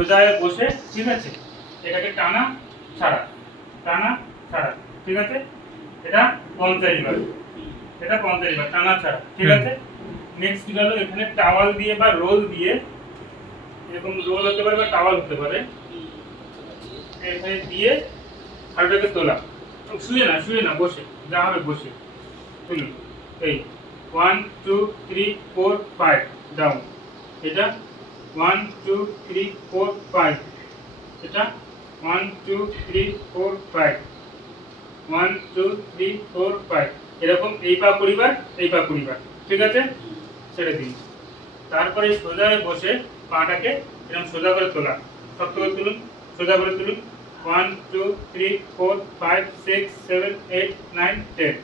সোজা বসে, ঠিক আছে, এটাকে টানা ছাড়া, টানা ছাড়া, ঠিক আছে, এটা 50 বার, এটা 50 বার টানা ছাড়া, ঠিক আছে। নেক্সট গেল এখানে টাওয়াল দিয়ে বা রোল দিয়ে, এরকম রোল হতে পারে বা টাওয়াল হতে পারে, এখানে দিয়ে হাঁটুটাকে তোলা, শুয়ে না বসে, যা হবে বসে তুলুন। এই 1 2 3 4 5 ডাউন, এটা 1 2 3 4 5, এটা 1 2 3 4 5, 1 2 3 4 5, এরকম এই পা পরিবার, এই পা পরিবার, ঠিক আছে, ছেড়ে দিন। তারপরে সোজা হয়ে বসে পাটাকে এরকম সোজা করে তোলা, শক্ত করে তুলুন, সোজা করে তুলুন। 1 2 3 4 5 6 7 8 9 10,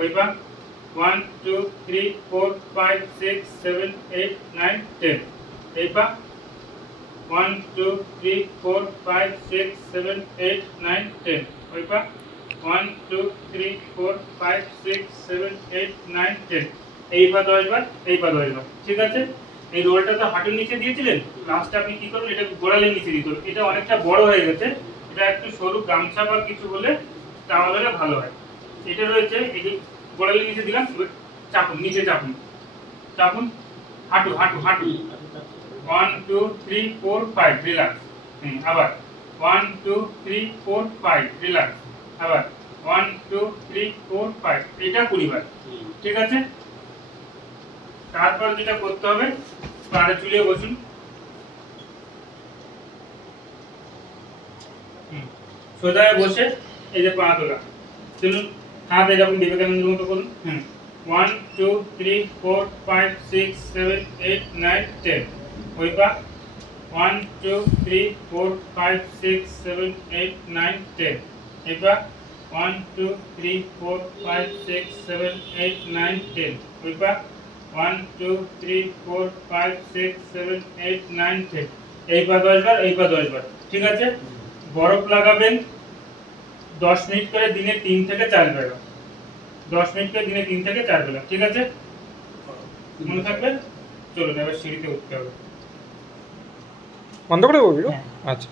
ওই পা 1 2 3 4 5 6 7 8 9 10, এই পা 1 2 3 4 5 6 7 8 9 10, ওই পা 1 2 3 4 5 6 7 8 9 10, এই পা 10 বার, এই পা 10 বার, ঠিক আছে। এই রোলটা তো হাঁটুর নিচে দিয়েছিলেন, লাস্টে আপনি কি করবেন, এটা গোড়ালির নিচে দিতে হবে। এটা অনেকটা বড় হয়ে গেছে, এটা একটু সরু গামছা বা কিছু হলে টাওয়াল হলে ভালো হয়। এটা রয়েছে, এই যে গোড়ালির নিচে দিলাম, চাপুন, নিচে চাপুন, চাপুন, হাঁটু হাঁটু হাঁটু, 1 2 3 4 5 রিল্যাক্স, আবার 1 2 3 4 5 রিল্যাক্স, আবার 1 2 3 4 5, এটা 20 বার, ঠিক আছে। তারপর যেটা করতে হবে, পাড়ে ঝুলিয়ে বসুন, সোজা হয়ে বসে এই যে পা তোলা, চলুন, হাত এরকম বিবেকানন্দের মতো করুন। 1 2 3 4 5 6 7 8 9 10, ওই পা 1 2 3 4 5 6 7 8 9 10, এই পা 1 2 3 4 5 6 7 8 9 10, ওই পা 1 2 3 4 5 6 7 8 9 10, এই পা 10 বার, এই পা 10 বার, ঠিক আছে। বরফ লাগাবেন 10 মিনিট করে দিনে 3 থেকে 4 বেলা, 10 মিনিট করে দিনে 3 থেকে 4 বেলা, ঠিক আছে, মনে থাকবে। চলুন এবার সিঁড়িতে উঠতে হবে। বন্ধ করে দেবো ভিডিও? আচ্ছা।